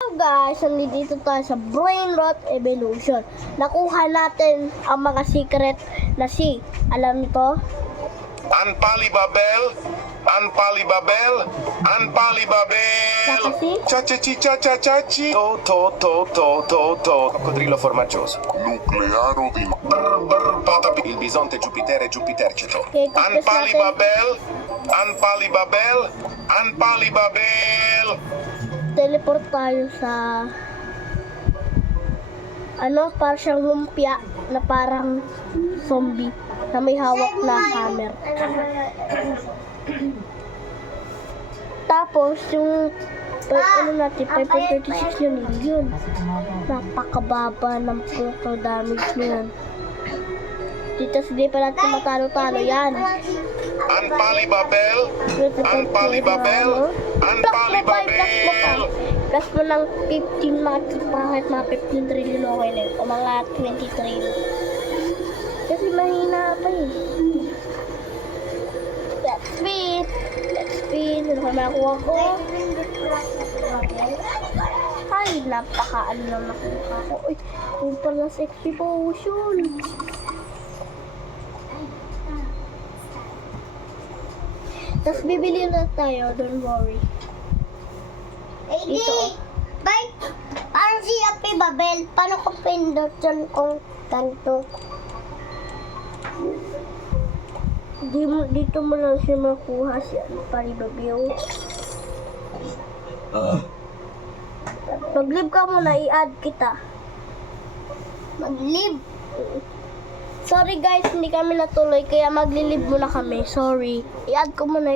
Hello guys, nandito tayo sa Brain Rot Evolution. Nakuha natin ang mga secret na alam nito? Unpalibabel, Unpalibabel, Unpalibabel. Kasi? Ciaciaci, ciaciaci. To. Coccodrillo formaggioso. Nuclearo di Patapi. Il bisonte Giupitere Giupiterceto. Okay, tapos Unpalibabel, Unpalibabel, Unpalibabel. teleport tayo sa parang siyang lumpia na parang zombie na may hawak na hammer. Tapos yung natin 5.36 yun. Napakababa ng total damage niyan. Dito hindi pa natin matalo-talo yan. Unpalibabel, Unpalibabel, Unpalibabel. Plus mo ng 15 kahit mga 15 trillion okay na yun. O mga 20 trillion. Kasi mahina pa eh. Let's spin. Ano ka nakuha ko? Ay, napaka-ano na nakuha ko. Uy, yung pala sexy potion. Tapos bibili na tayo, don't worry. Hindi. Bye. Parang si Happy Babel. Paano ko pindot dyan kung ganito? Dito mo lang siya makuha si Paribabiw. Mag-live ka muna, i-add kita. Mag-live. Sorry guys, hindi kami natuloy, kaya magli-live muna kami. Sorry. I-add ko muna